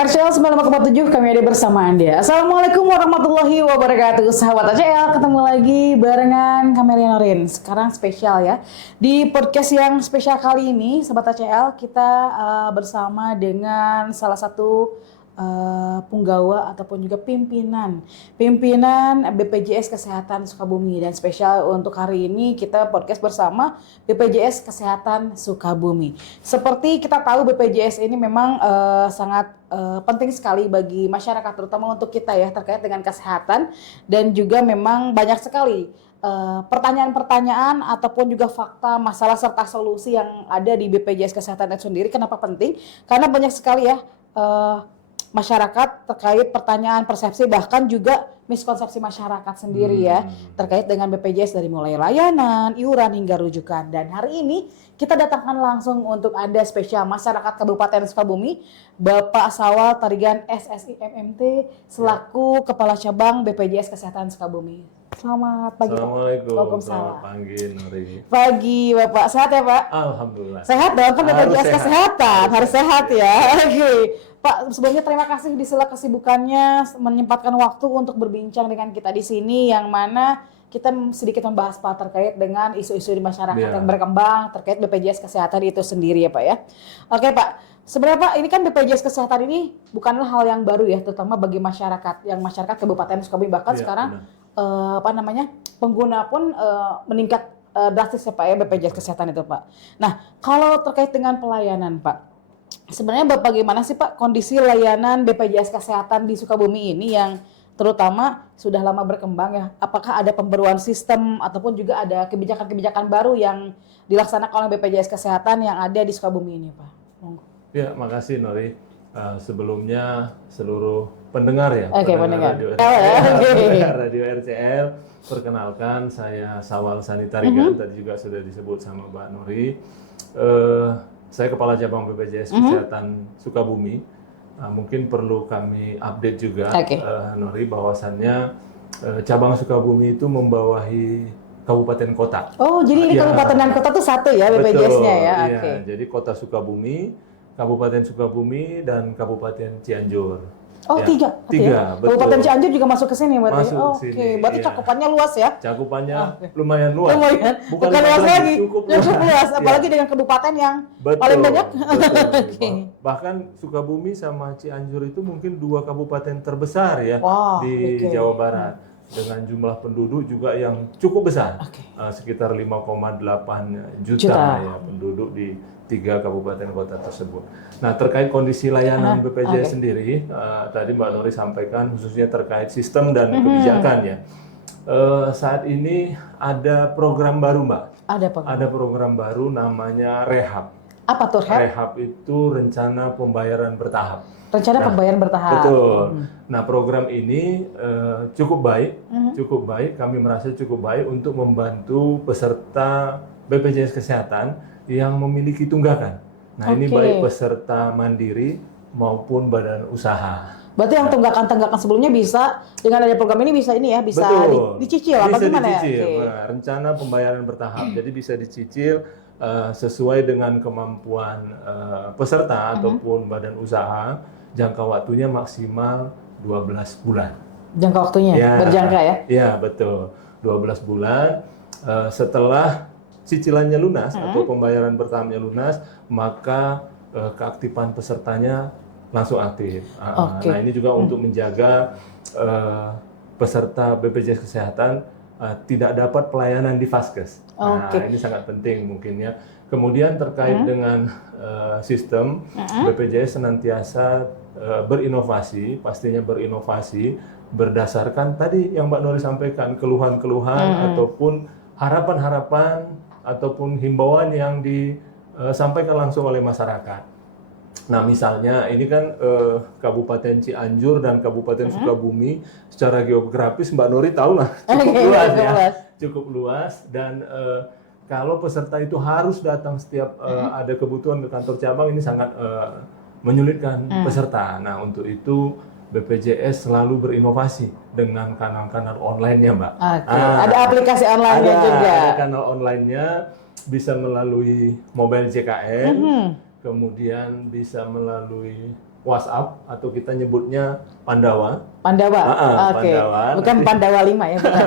RCL 95,7 kami ada bersama Anda. Assalamualaikum warahmatullahi wabarakatuh. Sahabat RCL, ketemu lagi barengan kami Norin. Sekarang spesial ya. Di podcast yang spesial kali ini, Sahabat RCL, kita bersama dengan salah satu punggawa ataupun juga pimpinan BPJS Kesehatan Sukabumi, dan spesial untuk hari ini kita podcast bersama BPJS Kesehatan Sukabumi. Seperti kita tahu BPJS ini memang sangat penting sekali bagi masyarakat, terutama untuk kita ya, terkait dengan kesehatan, dan juga memang banyak sekali pertanyaan-pertanyaan ataupun juga fakta, masalah serta solusi yang ada di BPJS Kesehatan itu sendiri. Kenapa penting? Karena banyak sekali ya masyarakat terkait pertanyaan, persepsi, bahkan juga miskonsepsi masyarakat sendiri ya terkait dengan BPJS, dari mulai layanan, iuran hingga rujukan. Dan hari ini kita datangkan langsung untuk Anda spesial masyarakat Kabupaten Sukabumi, Bapak Sawal Tarigan SSI MMT selaku Kepala Cabang BPJS Kesehatan Sukabumi. Selamat pagi. Assalamualaikum. Waalaikumsalam. Pagi Nuri. Pagi Bapak, sehat ya Pak? Alhamdulillah. Sehat dong, kan BPJS Kesehatan harus sehat ya. Oke. Pak, sebelumnya terima kasih di sela kesibukannya menyempatkan waktu untuk berbincang dengan kita di sini, yang mana kita sedikit membahas Pak terkait dengan isu-isu di masyarakat yang berkembang terkait BPJS Kesehatan itu sendiri ya Pak ya. Oke Pak, sebenarnya Pak, ini kan BPJS Kesehatan ini bukanlah hal yang baru ya, terutama bagi masyarakat Kabupaten Sukabumi, bahkan sekarang pengguna pun meningkat drastis ya Pak ya, BPJS Kesehatan itu Pak. Nah, kalau terkait dengan pelayanan Pak, sebenarnya bagaimana sih Pak kondisi layanan BPJS Kesehatan di Sukabumi ini yang terutama sudah lama berkembang ya? Apakah ada pembaruan sistem ataupun juga ada kebijakan-kebijakan baru yang dilaksanakan oleh BPJS Kesehatan yang ada di Sukabumi ini Pak? Monggo. Ya, makasih Nuri. Sebelumnya seluruh pendengar ya, pendengar Radio RCL, perkenalkan saya Sawal Sanitarigan, tadi juga sudah disebut sama Mbak Nuri. Saya Kepala Cabang BPJS Kesehatan Sukabumi. Mungkin perlu kami update juga, Nuri, bahwasannya cabang Sukabumi itu membawahi kabupaten kota. Oh, jadi ini kabupaten dan kota itu satu ya BPJS-nya ya? Iya, jadi kota Sukabumi, Kabupaten Sukabumi, dan Kabupaten Cianjur. Oh, ya, tiga, betul. Kabupaten Cianjur juga masuk ke sini berarti? Masuk ke sini, berarti cakupannya luas ya? Cakupannya lumayan luas. Bukan luas lagi, cukup luas. Apalagi dengan kabupaten yang paling banyak. Bahkan Sukabumi sama Cianjur itu mungkin dua kabupaten terbesar ya di Jawa Barat. Dengan jumlah penduduk juga yang cukup besar, sekitar 5,8 juta ya penduduk di 3 kabupaten kota tersebut. Nah, terkait kondisi layanan BPJS sendiri, tadi Mbak Nuri sampaikan khususnya terkait sistem dan kebijakan ya. Saat ini ada program baru Mbak. Ada program baru namanya Rehab. Apa tuh Rehab? Rehab itu rencana pembayaran bertahap. Pembayaran bertahap. Betul. Nah, program ini cukup baik. Kami merasa cukup baik untuk membantu peserta BPJS Kesehatan yang memiliki tunggakan. Nah, ini baik peserta mandiri maupun badan usaha. Berarti yang tunggakan sebelumnya bisa dengan ada program ini bisa dicicil apa gimana ya? Nah, rencana pembayaran bertahap. Jadi bisa dicicil sesuai dengan kemampuan peserta ataupun badan usaha. Jangka waktunya maksimal 12 bulan. Jangka waktunya berjangka ya? Iya, betul. 12 bulan. Setelah cicilannya lunas atau pembayaran pertamanya lunas, maka keaktifan pesertanya langsung aktif. Nah, ini juga untuk menjaga peserta BPJS Kesehatan tidak dapat pelayanan di Vaskes. Nah, ini sangat penting mungkin ya. Kemudian terkait dengan sistem, BPJS senantiasa berinovasi, pastinya berinovasi berdasarkan tadi yang Mbak Nuri sampaikan, keluhan-keluhan ataupun harapan-harapan ataupun himbauan yang disampaikan langsung oleh masyarakat. Nah, misalnya ini kan Kabupaten Cianjur dan Kabupaten Sukabumi secara geografis Mbak Nuri tahu lah cukup luas ya, cukup luas, dan kalau peserta itu harus datang setiap ada kebutuhan ke kantor cabang, ini sangat menyulitkan peserta. Nah, untuk itu BPJS selalu berinovasi dengan kanal-kanal online-nya, Mbak. Ada aplikasi online-nya juga. Ada kanal online-nya, bisa melalui mobile JKN, kemudian bisa melalui WhatsApp atau kita nyebutnya Pandawa. Pandawa. Oke. Pandawa. Bukan Nanti, Pandawa 5 ya, bukan.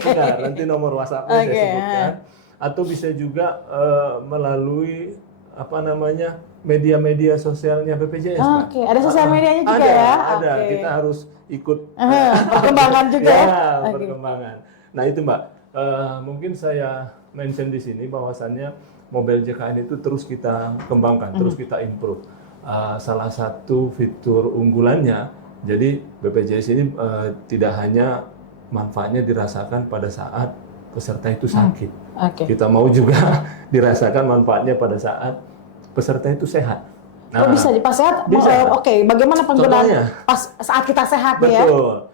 Bukan, nanti nomor WhatsApp-nya saya sebutkan. Atau bisa juga melalui apa namanya media-media sosialnya BPJS. Oke, ada sosial medianya juga ya. Ada. Oke. Kita harus ikut perkembangan juga ya. Perkembangan. Nah itu Mbak, mungkin saya mention di sini bahwasannya Mobile JKN itu terus kita kembangkan, terus kita improve. Salah satu fitur unggulannya, jadi BPJS ini tidak hanya manfaatnya dirasakan pada saat peserta itu sakit. Kita mau juga dirasakan manfaatnya pada saat peserta itu sehat. Nah, bisa pas sehat? Bisa. Oke, bagaimana penggunaan pas saat kita sehat ya? Betul.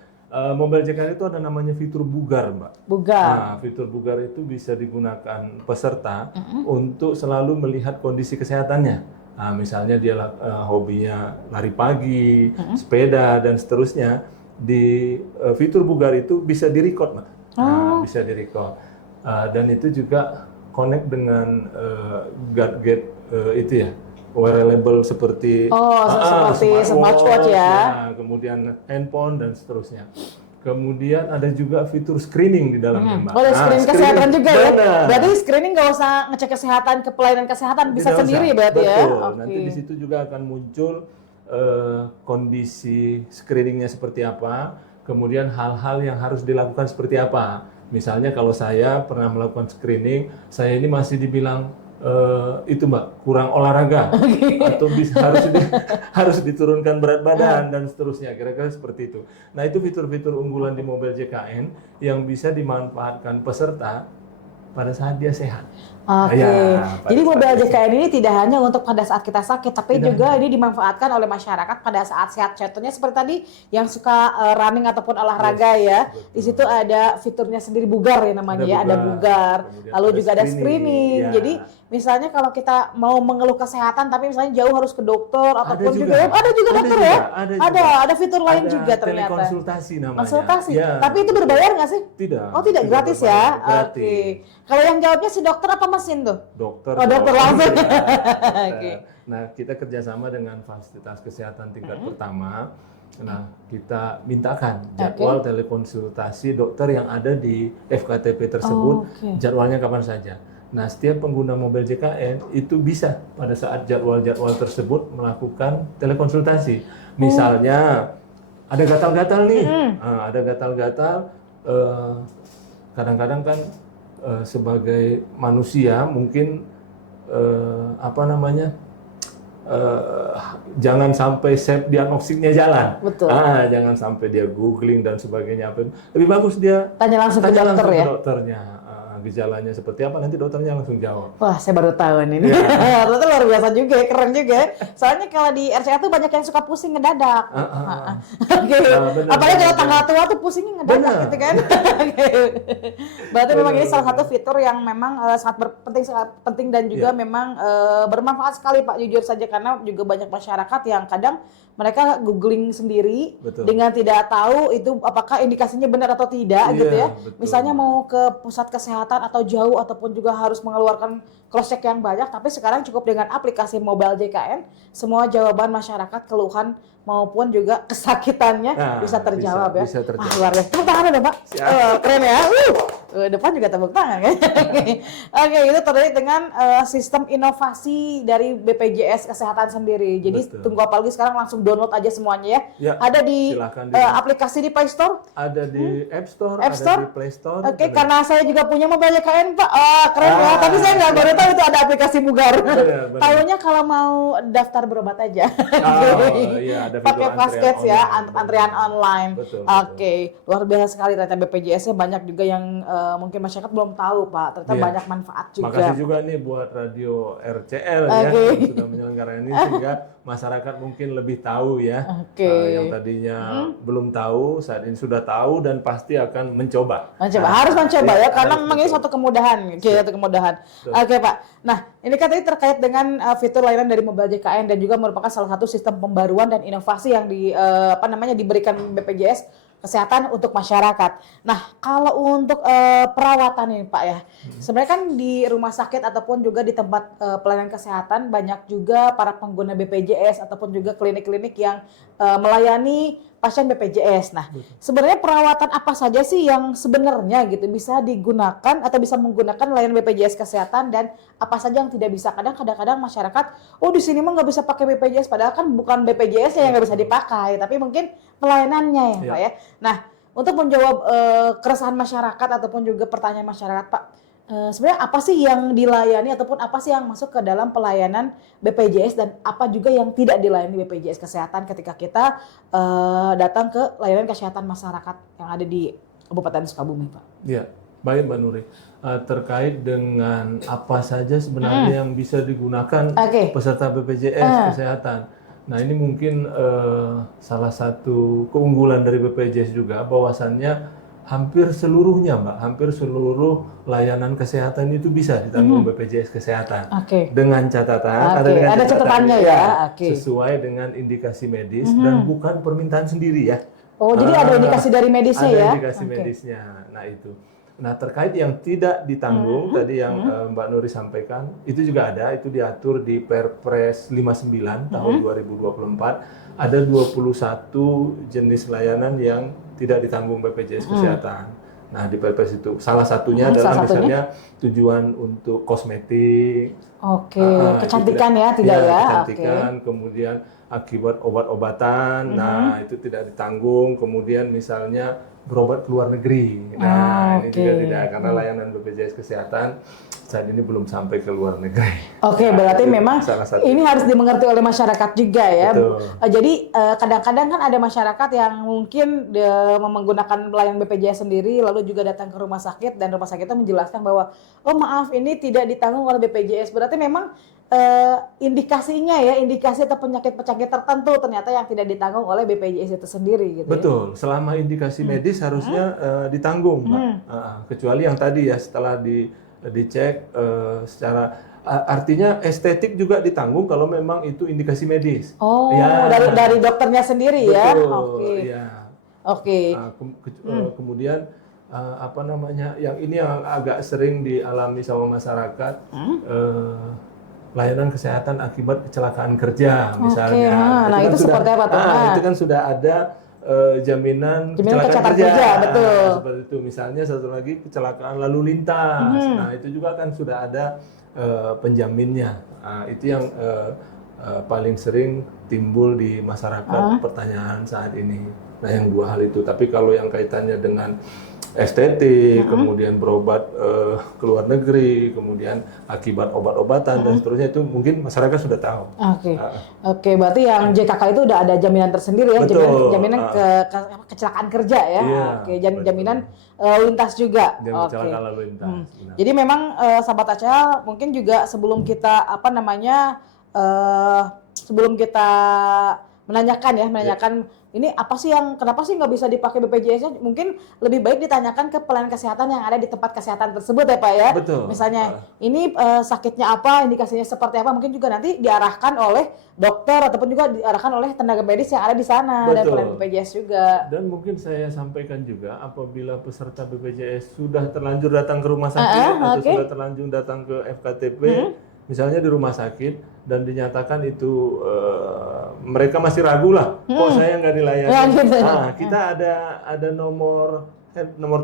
Mobile JKN itu ada namanya fitur bugar, Mbak. Bugar. Nah, fitur bugar itu bisa digunakan peserta untuk selalu melihat kondisi kesehatannya. Nah, misalnya dia hobinya lari pagi, sepeda dan seterusnya, di fitur bugar itu bisa di-record, Mbak. Nah, bisa di-record. Dan itu juga connect dengan gadget itu ya, wearable seperti seperti smartwatch ya. Kemudian handphone dan seterusnya. Kemudian ada juga fitur screening di dalamnya, Mbak. Ada screening kesehatan juga ya. Benar. Berarti screening nggak usah ngecek kesehatan ke pelayanan kesehatan, bisa sendiri berarti ya. Betul. Nanti di situ juga akan muncul kondisi screeningnya seperti apa, kemudian hal-hal yang harus dilakukan seperti apa. Misalnya kalau saya pernah melakukan screening, saya ini masih dibilang itu Mbak, kurang olahraga atau harus diturunkan berat badan dan seterusnya, kira-kira seperti itu. Nah, itu fitur-fitur unggulan di Mobile JKN yang bisa dimanfaatkan peserta pada saat dia sehat. Jadi Mobile JKN ini tidak hanya untuk pada saat kita sakit, tapi juga ini dimanfaatkan oleh masyarakat pada saat sehat. Contohnya seperti tadi yang suka running ataupun olahraga ya. Betul. Di situ ada fiturnya sendiri bugar ya namanya ya, ada bugar. Lalu juga ada screening. Jadi misalnya kalau kita mau mengeluh kesehatan tapi misalnya jauh harus ke dokter ataupun ada juga dokter ya. Ada fitur lain juga ternyata. Konsultasi namanya. Konsultasi. Tapi itu berbayar nggak sih? Tidak. Oh, tidak gratis ya. Oke. Kalau yang jawabnya si dokter apa mesin tuh? Dokter. Oh, dokter langsung. Nah, kita kerjasama dengan fasilitas kesehatan tingkat pertama. Nah, kita mintakan jadwal telekonsultasi dokter yang ada di FKTP tersebut, jadwalnya kapan saja. Nah, setiap pengguna Mobile JKN itu bisa pada saat jadwal-jadwal tersebut melakukan telekonsultasi. Misalnya ada gatal-gatal nih, ada gatal-gatal. Kadang-kadang kan sebagai manusia mungkin jangan sampai safe diagnostiknya jalan. Betul. Jangan sampai dia googling dan sebagainya. Lebih bagus dia tanya langsung ke dokter ya. Dokternya. Gejalanya seperti apa, nanti dokternya langsung jawab. Wah, saya baru tahu nih. Ternyata luar biasa juga, keren juga. Soalnya kalau di RCA tuh banyak yang suka pusing ngedadak. Apalagi kalau tanggal tua tuh pusingnya ngedadak gitu kan. Berarti memang ini salah satu fitur yang memang sangat penting dan juga memang bermanfaat sekali Pak, jujur saja, karena juga banyak masyarakat yang kadang mereka googling sendiri dengan tidak tahu itu apakah indikasinya benar atau tidak gitu ya. Misalnya mau ke pusat kesehatan atau jauh ataupun juga harus mengeluarkan cross check yang banyak, tapi sekarang cukup dengan aplikasi Mobile JKN semua jawaban masyarakat, keluhan maupun juga kesakitannya bisa terjawab ya. Bisa terjawab. Luar biasa. Tepuk tangan dong Pak. Keren ya. Depan juga tepuk tangan kan. Oke, itu terkait dengan sistem inovasi dari BPJS Kesehatan sendiri. Jadi tunggu apa lagi, sekarang langsung download aja semuanya ya. Ada di aplikasi di Play Store? Ada di App Store, ada di Play Store. Oke, karena saya juga punya Mobile JKN Pak. Keren ya. Tapi saya nggak baru tahu itu ada aplikasi bugar. Tahunya kalau mau daftar berobat aja. Iya, pakai paket ya, antrian online. Oke, luar biasa sekali ternyata BPJS-nya banyak juga yang mungkin masyarakat belum tahu Pak. Ternyata banyak manfaat juga. Makasih juga nih buat radio RCL ya yang sudah menyelenggarakan ini sehingga masyarakat mungkin lebih tahu ya. Yang tadinya belum tahu, saat ini sudah tahu dan pasti akan mencoba. Harus mencoba ya, karena memang ini suatu kemudahan. Oke Pak. Nah, ini kan tadi terkait dengan fitur layanan dari Mobile JKN dan juga merupakan salah satu sistem pembaruan dan inovasi yang diberikan BPJS kesehatan untuk masyarakat. Nah, kalau untuk perawatan ini Pak ya, sebenarnya kan di rumah sakit ataupun juga di tempat pelayanan kesehatan banyak juga para pengguna BPJS ataupun juga klinik-klinik yang melayani pasien BPJS. Nah, sebenarnya perawatan apa saja sih yang sebenarnya gitu bisa digunakan atau bisa menggunakan layanan BPJS kesehatan dan apa saja yang tidak bisa? Kadang-kadang masyarakat, oh di sini mah nggak bisa pakai BPJS, padahal kan bukan BPJS yang nggak bisa dipakai, tapi mungkin pelayanannya ya Pak ya. Nah, untuk menjawab keresahan masyarakat ataupun juga pertanyaan masyarakat Pak, sebenarnya apa sih yang dilayani ataupun apa sih yang masuk ke dalam pelayanan BPJS dan apa juga yang tidak dilayani BPJS Kesehatan ketika kita datang ke layanan kesehatan masyarakat yang ada di Kabupaten Sukabumi, Pak? Ya, baik Mbak Nuri. Terkait dengan apa saja sebenarnya yang bisa digunakan peserta BPJS Kesehatan. Nah ini mungkin salah satu keunggulan dari BPJS juga bahwasannya hampir seluruhnya Mbak, hampir seluruh layanan kesehatan itu bisa ditanggung BPJS Kesehatan. Dengan catatan, ada catatannya ya, sesuai dengan indikasi medis dan bukan permintaan sendiri ya. Oh, jadi ada indikasi dari medisnya ya? Ada indikasi medisnya, nah itu. Nah terkait yang tidak ditanggung tadi yang Mbak Nuri sampaikan, itu juga ada, itu diatur di Perpres 59 tahun 2024, ada 21 jenis layanan yang tidak ditanggung BPJS Kesehatan. Nah di Perpres itu salah satunya adalah misalnya tujuan untuk kosmetik, kecantikan ya, tidak ya? Kecantikan, kemudian akibat obat-obatan, nah itu tidak ditanggung, kemudian misalnya berobat ke luar negeri, nah ini juga tidak, karena layanan BPJS Kesehatan saat ini belum sampai ke luar negeri. Berarti memang ini harus dimengerti oleh masyarakat juga ya. Jadi kadang-kadang kan ada masyarakat yang mungkin menggunakan layanan BPJS sendiri, lalu juga datang ke rumah sakit dan rumah sakit itu menjelaskan bahwa oh maaf ini tidak ditanggung oleh BPJS. Berarti memang indikasinya ya, indikasi atau penyakit-penyakit tertentu ternyata yang tidak ditanggung oleh BPJS itu sendiri gitu. Betul, selama indikasi medis harusnya ditanggung, Mbak. Kecuali yang tadi ya setelah dicek secara artinya estetik juga ditanggung kalau memang itu indikasi medis. Dari dokternya sendiri ya. Kemudian apa namanya, yang ini yang agak sering dialami sama masyarakat, layanan kesehatan akibat kecelakaan kerja misalnya. Nah itu seperti apa tuh? Itu kan sudah ada jaminan kecelakaan kerja. Betul. Seperti itu. Misalnya satu lagi kecelakaan lalu lintas. Nah itu juga kan sudah ada penjaminnya. Itu yang paling sering timbul di masyarakat pertanyaan saat ini. Nah yang dua hal itu. Tapi kalau yang kaitannya dengan estetik, kemudian berobat ke luar negeri, kemudian akibat obat-obatan dan seterusnya, itu mungkin masyarakat sudah tahu. Berarti yang JKK itu udah ada jaminan tersendiri ya, jaminan kecelakaan kerja ya. Jaminan lintas juga. Kecelakaan lalu lintas. Jadi memang sahabat ACL mungkin juga sebelum kita sebelum kita menanyakan ini apa sih kenapa sih nggak bisa dipakai BPJS-nya, mungkin lebih baik ditanyakan ke pelayanan kesehatan yang ada di tempat kesehatan tersebut ya Pak ya. Betul. Misalnya ini sakitnya apa, indikasinya seperti apa, mungkin juga nanti diarahkan oleh dokter ataupun juga diarahkan oleh tenaga medis yang ada di sana. Dan pelayanan BPJS juga. Dan mungkin saya sampaikan juga apabila peserta BPJS sudah terlanjur datang ke rumah sakit atau sudah terlanjur datang ke FKTP, misalnya di rumah sakit dan dinyatakan itu mereka masih ragu lah, kok saya nggak dilayani. Kita ada nomor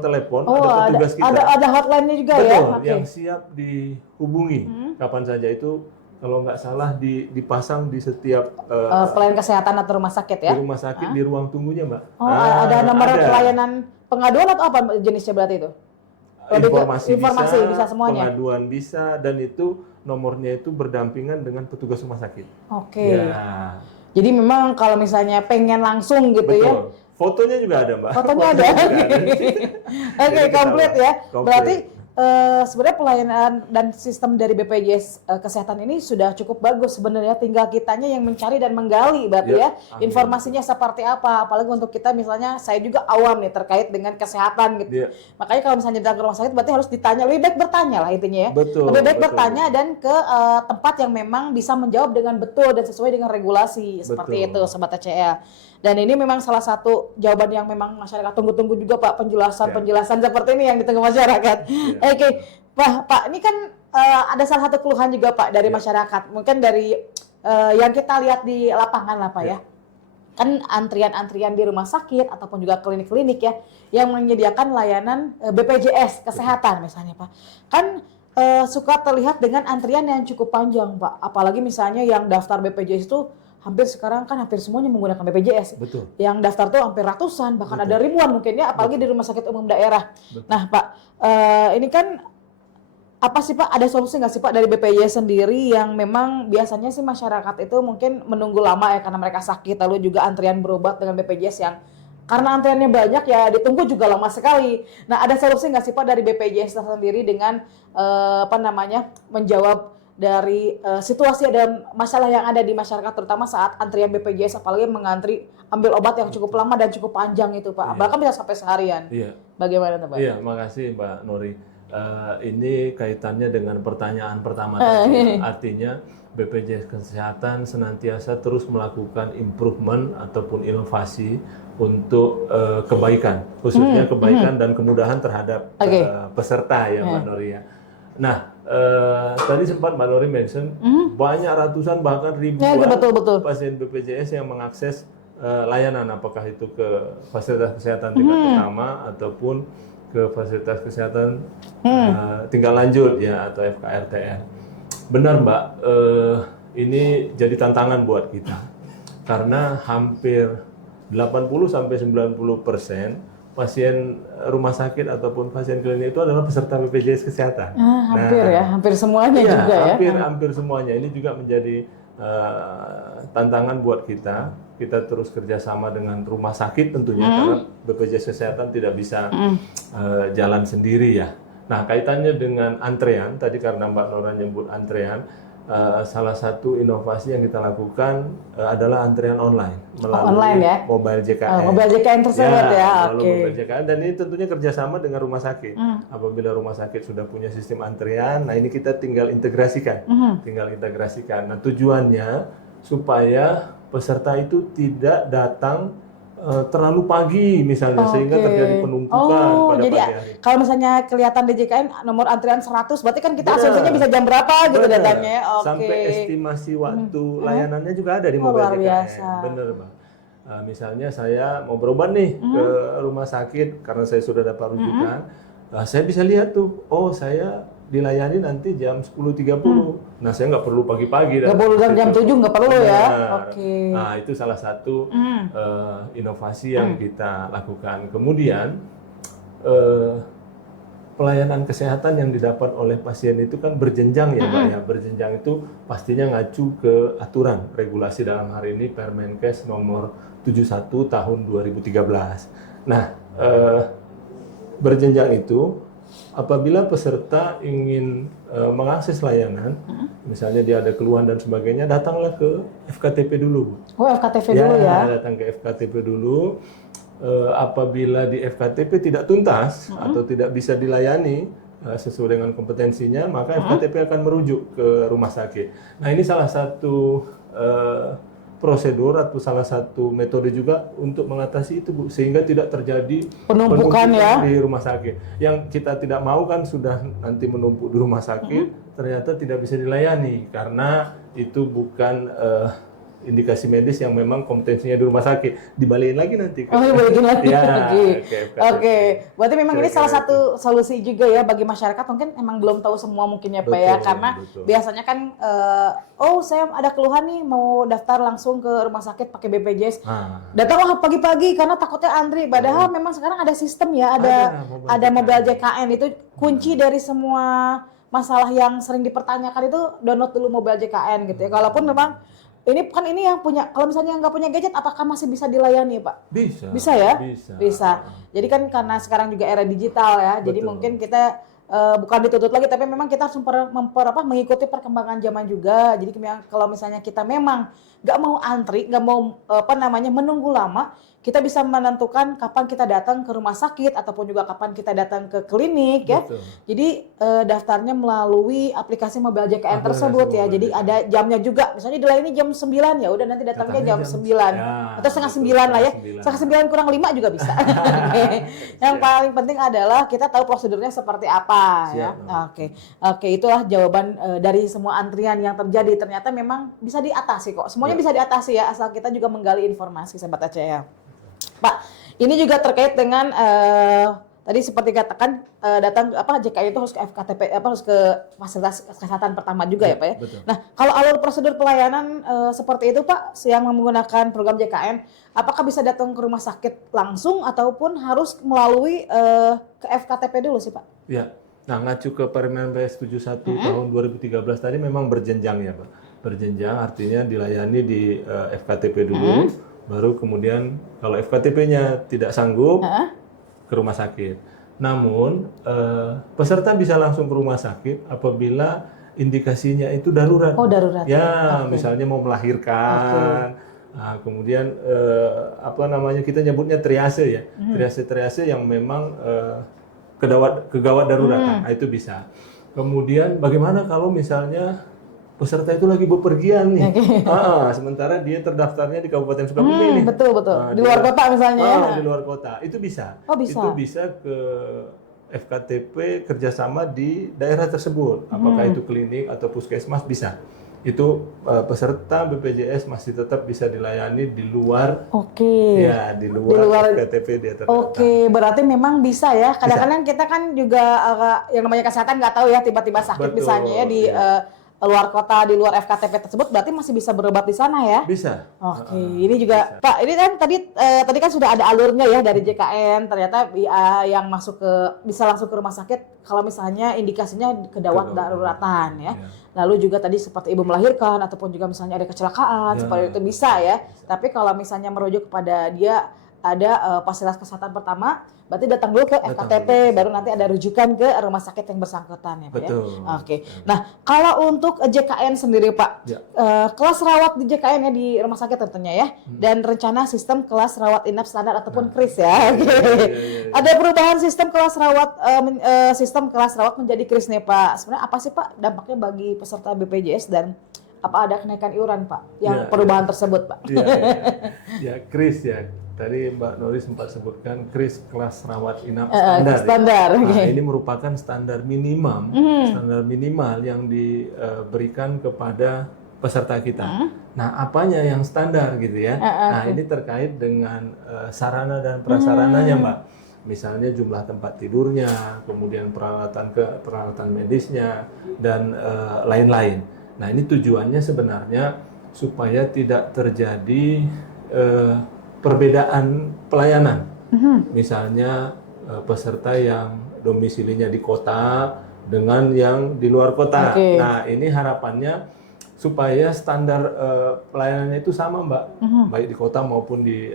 telepon, ada petugas kita. Ada hotline-nya juga. Betul, yang siap dihubungi kapan saja itu. Kalau nggak salah dipasang di setiap pelayanan kesehatan atau rumah sakit ya. Di rumah sakit di ruang tunggunya, Mbak. Ada nomor pelayanan pengaduan atau apa jenisnya berarti itu? Informasi bisa semuanya. Pengaduan bisa, dan itu nomornya itu berdampingan dengan petugas rumah sakit. Jadi memang kalau misalnya pengen langsung gitu ya. Fotonya juga ada, Mbak. Fotonya ada. Komplit ya. Berarti sebenarnya pelayanan dan sistem dari BPJS Kesehatan ini sudah cukup bagus sebenarnya, tinggal kitanya yang mencari dan menggali berarti informasinya seperti apa, apalagi untuk kita misalnya saya juga awam nih terkait dengan kesehatan gitu. Makanya kalau misalnya datang ke rumah sakit berarti harus ditanya, lebih baik bertanya lah intinya ya. Lebih baik bertanya dan ke tempat yang memang bisa menjawab dengan betul dan sesuai dengan regulasi seperti itu Sobat ACL. Dan ini memang salah satu jawaban yang memang masyarakat tunggu-tunggu juga Pak, penjelasan seperti ini yang ditunggu masyarakat. Oke, Pak, ini kan ada salah satu keluhan juga Pak dari masyarakat. Mungkin dari yang kita lihat di lapangan lah Pak ya. Kan antrian-antrian di rumah sakit ataupun juga klinik-klinik ya yang menyediakan layanan BPJS kesehatan misalnya Pak. Kan suka terlihat dengan antrian yang cukup panjang Pak. Apalagi misalnya yang daftar BPJS itu sekarang kan hampir semuanya menggunakan BPJS. Betul. Yang daftar tuh hampir ratusan, bahkan ada ribuan mungkin ya, apalagi di rumah sakit umum daerah. Betul. Nah Pak, ini kan apa sih Pak, ada solusi nggak sih Pak dari BPJS sendiri yang memang biasanya sih masyarakat itu mungkin menunggu lama ya karena mereka sakit, lalu juga antrian berobat dengan BPJS yang karena antriannya banyak ya ditunggu juga lama sekali. Nah ada solusi nggak sih Pak dari BPJS sendiri dengan menjawab dari situasi dan masalah yang ada di masyarakat terutama saat antrian BPJS apalagi mengantri ambil obat yang cukup lama dan cukup panjang itu Pak, bahkan bisa sampai seharian. Bagaimana tuh Pak? Iya, makasih Mbak Nori. Ini kaitannya dengan pertanyaan pertama tadi. Artinya BPJS Kesehatan senantiasa terus melakukan improvement ataupun inovasi untuk kebaikan, khususnya kebaikan dan kemudahan terhadap peserta ya Mbak Nori ya. Nah, tadi sempat Mbak Nori mention banyak ratusan bahkan ribuan pasien BPJS yang mengakses layanan, apakah itu ke fasilitas kesehatan tingkat pertama ataupun ke fasilitas kesehatan tingkat lanjut ya atau FKRTN. Benar Mbak, ini jadi tantangan buat kita karena hampir 80-90% pasien rumah sakit ataupun pasien klinik itu adalah peserta BPJS Kesehatan. Hampir semuanya juga ya. Hampir semuanya. Ini juga menjadi tantangan buat kita. Kita terus kerjasama dengan rumah sakit tentunya karena BPJS Kesehatan tidak bisa jalan sendiri ya. Nah kaitannya dengan antrean, tadi karena Mbak Nora nyebut antrean, salah satu inovasi yang kita lakukan adalah antrean online melalui mobile JKN. Mobile JKN tersebut ya. Mobile JKN dan ini tentunya kerjasama dengan rumah sakit. Apabila rumah sakit sudah punya sistem antrean, nah ini kita tinggal integrasikan. Nah tujuannya supaya peserta itu tidak datang terlalu pagi misalnya sehingga terjadi penumpukan pada jadi pagi hari. Kalau misalnya kelihatan di JKN nomor antrian 100 berarti kan kita asumsinya bisa jam berapa gitu datangnya. Sampai estimasi waktu layanannya juga ada di mobile JKN. Bener Bang. Misalnya saya mau berobat nih ke rumah sakit karena saya sudah dapat rujukan. Saya bisa lihat tuh, saya dilayani nanti jam 10.30. Nah, saya nggak perlu pagi-pagi. Nggak perlu jam 7, nggak perlu ya? Nah, itu salah satu inovasi yang kita lakukan. Kemudian, pelayanan kesehatan yang didapat oleh pasien itu kan berjenjang ya Mbak ya. Berjenjang itu pastinya ngacu ke aturan regulasi dalam hari ini Permenkes nomor 71 tahun 2013. Nah, berjenjang itu apabila peserta ingin mengakses layanan, misalnya dia ada keluhan dan sebagainya, datanglah ke FKTP dulu. FKTP dulu ya? Datang ke FKTP dulu. Apabila di FKTP tidak tuntas atau tidak bisa dilayani sesuai dengan kompetensinya, maka FKTP akan merujuk ke rumah sakit. Nah ini salah satu prosedur atau salah satu metode juga untuk mengatasi itu Bu, sehingga tidak terjadi penumpukan di rumah sakit. Yang kita tidak mau kan sudah nanti menumpuk di rumah sakit, ternyata tidak bisa dilayani karena itu bukan indikasi medis yang memang kompetensinya di rumah sakit. Dibalikin lagi nanti. Dibalikin lagi. Berarti memang ini salah satu solusi juga ya bagi masyarakat. Mungkin emang belum tahu semua mungkin ya Pak ya. Karena biasanya kan, saya ada keluhan nih mau daftar langsung ke rumah sakit pakai BPJS. Datang pagi-pagi karena takutnya antri. Padahal memang sekarang ada sistem ya, ada mobile JKN. Itu kunci dari semua masalah yang sering dipertanyakan itu download dulu mobile JKN gitu ya. Kalaupun memang ini yang punya, kalau misalnya nggak punya gadget, apakah masih bisa dilayani Pak? Bisa ya? Bisa. Jadi kan karena sekarang juga era digital ya, jadi mungkin kita bukan dituntut lagi, tapi memang kita harus mengikuti perkembangan zaman juga. Jadi kalau misalnya kita memang nggak mau antri, nggak mau menunggu lama, kita bisa menentukan kapan kita datang ke rumah sakit ataupun juga kapan kita datang ke klinik ya. Betul. Jadi daftarnya melalui aplikasi mobile JKN Aplikasi tersebut ya. mobile Jadi JKN. ada jamnya juga. Misalnya dilayani jam 9 ya udah nanti datangnya Datangnya jam jam 9 ya, atau setengah betul, 9 lah ya. setengah 9. Setengah 9 kurang 5 juga bisa. Oke. Yang Siap. paling penting adalah kita tahu prosedurnya seperti apa ya. Siap. Oke, itulah jawaban dari semua antrian yang terjadi. Ternyata memang bisa diatasi kok. Semuanya Ya. bisa diatasi ya asal kita juga menggali informasi Sobat ACL. Pak, ini juga terkait dengan tadi seperti katakan datang JKN itu harus ke FKTP harus ke fasilitas kesehatan pertama juga ya Pak ya. Betul. Nah, kalau alur prosedur pelayanan seperti itu Pak, yang menggunakan program JKN, apakah bisa datang ke rumah sakit langsung ataupun harus melalui ke FKTP dulu sih Pak? Ya. Nah, ngacu ke Permen PS 71 tahun 2013 tadi memang berjenjang ya, Pak. Berjenjang artinya dilayani di FKTP dulu, baru kemudian kalau FKTP-nya tidak sanggup ke rumah sakit. Namun peserta bisa langsung ke rumah sakit apabila indikasinya itu darurat. Oh, darurat. Ya, misalnya mau melahirkan. Nah, kemudian kita nyebutnya triase ya. Triase yang memang kegawat daruratan. Nah, itu bisa. Kemudian bagaimana kalau misalnya peserta itu lagi bepergian nih, sementara dia terdaftarnya di Kabupaten Sukabumi nih. Betul. Di luar kota misalnya ya. Di luar kota, itu bisa. Oh, bisa. Itu bisa ke FKTP kerjasama di daerah tersebut. Apakah itu klinik atau puskesmas bisa. Itu peserta BPJS masih tetap bisa dilayani di luar. Oke. Ya, di luar FKTP dia terdaftar. Oke, berarti memang bisa ya. Kadang-kadang kita kan juga yang namanya kesehatan nggak tahu ya tiba-tiba sakit. Betul, misalnya ya di luar kota, di luar FKTP tersebut, berarti masih bisa berobat di sana ya? Bisa. Oke, ini juga bisa. Pak, ini kan tadi kan sudah ada alurnya ya dari JKN. Ternyata yang masuk bisa langsung ke rumah sakit kalau misalnya indikasinya kedawat daruratan ya. Lalu juga tadi seperti ibu melahirkan ataupun juga misalnya ada kecelakaan, seperti itu bisa ya. Tapi kalau misalnya merujuk kepada dia ada fasilitas kesehatan pertama, berarti datang dulu ke FKTP, baru nanti ada rujukan ke rumah sakit yang bersangkutan ya Pak ya. Oke. Nah, kalau untuk JKN sendiri Pak, kelas rawat di JKN ya di rumah sakit tentunya ya, dan rencana sistem kelas rawat inap standar ataupun KRIS ya. Ada perubahan sistem kelas rawat menjadi KRIS nih Pak. Sebenarnya apa sih Pak dampaknya bagi peserta BPJS dan apa ada kenaikan iuran Pak yang perubahan tersebut Pak? Ya, KRIS ya. Tadi Mbak Nori sempat sebutkan KRIS kelas rawat inap standar. Nah, ini merupakan standar minimal yang diberikan kepada peserta kita. Nah, apanya yang standar gitu ya? Nah, ini terkait dengan sarana dan prasarananya, Mbak. Misalnya jumlah tempat tidurnya, kemudian peralatan medisnya dan lain-lain. Nah, ini tujuannya sebenarnya supaya tidak terjadi perbedaan pelayanan. Misalnya peserta yang domisilinya di kota dengan yang di luar kota. Nah, ini harapannya supaya standar pelayanannya itu sama, Mbak. Baik di kota maupun di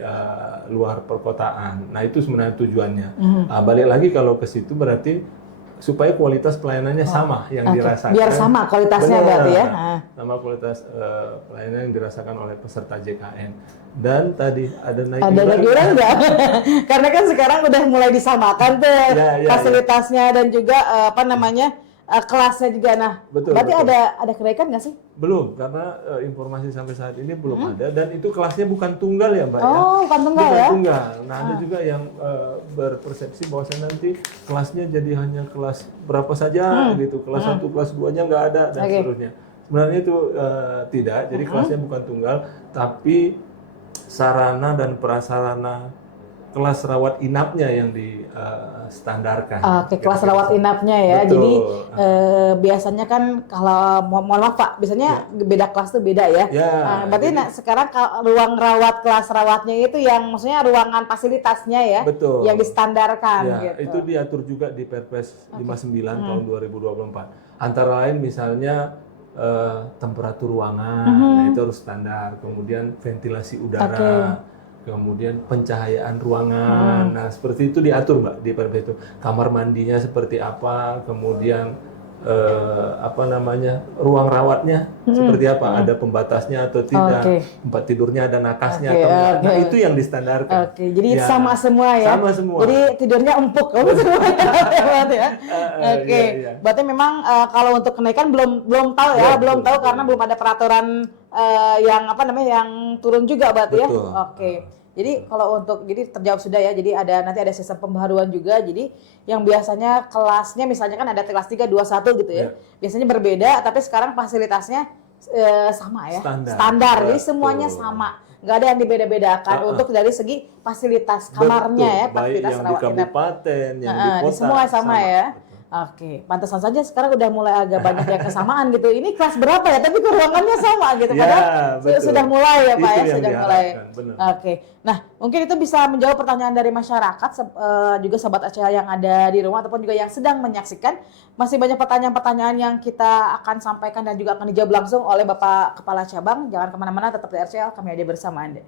luar perkotaan. Nah, itu sebenarnya tujuannya. Balik lagi kalau ke situ berarti supaya kualitas pelayanannya sama yang dirasakan. Biar sama kualitasnya berarti ya. Sama kualitas pelayanan yang dirasakan oleh peserta JKN. Dan tadi ada naik iuran nggak? Karena kan sekarang udah mulai disamakan tuh fasilitasnya dan juga kelasnya juga. Nah, berarti ada kenaikan nggak sih? Belum, karena informasi sampai saat ini belum ada dan itu kelasnya bukan tunggal ya Mbak ya. Oh, bukan tunggal ya? Tunggal. Nah, ada juga yang berpersepsi bahwasanya nanti kelasnya jadi hanya kelas berapa saja gitu. Kelas 1, kelas 2-nya nggak ada dan seterusnya. Sebenarnya itu tidak, jadi kelasnya bukan tunggal, tapi sarana dan prasarana kelas rawat inapnya yang distandarkan. Oke, kelas rawat inapnya ya. Betul. Jadi biasanya kan kalau mohon maaf Pak, biasanya beda kelas tuh beda ya. Berarti sekarang ruang rawat kelas rawatnya itu yang maksudnya ruangan fasilitasnya ya. Betul. Yang distandarkan gitu. Itu diatur juga di Perpres 59 tahun 2024. Antara lain misalnya temperatur ruangan, nah itu harus standar. Kemudian ventilasi udara. Kemudian pencahayaan ruangan, nah seperti itu diatur Mbak di Perpres itu. Kamar mandinya seperti apa, kemudian apa namanya, ruang rawatnya seperti apa, ada pembatasnya atau tidak, tempat tidurnya ada nakasnya atau enggak. Nah, itu yang distandarkan. Jadi sama semua ya. Sama semua. Jadi tidurnya empuk semuanya ya. Berarti memang kalau untuk kenaikan belum tahu ya, belum tahu karena belum ada peraturan yang apa namanya yang turun juga berarti ya. Jadi kalau untuk terjawab sudah ya. Jadi nanti ada sistem pembaharuan juga. Jadi yang biasanya kelasnya misalnya kan ada kelas 3, 2, 1 gitu ya. Biasanya berbeda tapi sekarang fasilitasnya sama ya. Standar. Jadi semuanya sama. Nggak ada yang dibeda-bedakan untuk dari segi fasilitas kamarnya ya, fasilitas rawat inap. Baik yang di kabupaten, yang di kota. Semua sama ya. Pantesan saja sekarang udah mulai agak banyak yang kesamaan gitu. Ini kelas berapa ya? Tapi ruangannya sama gitu. Padahal sudah mulai ya Pak ya, sudah mulai. Nah mungkin itu bisa menjawab pertanyaan dari masyarakat, juga sahabat ACH yang ada di rumah ataupun juga yang sedang menyaksikan. Masih banyak pertanyaan-pertanyaan yang kita akan sampaikan dan juga akan dijawab langsung oleh Bapak Kepala Cabang. Jangan kemana-mana, tetap di RCL, kami ada bersama Anda.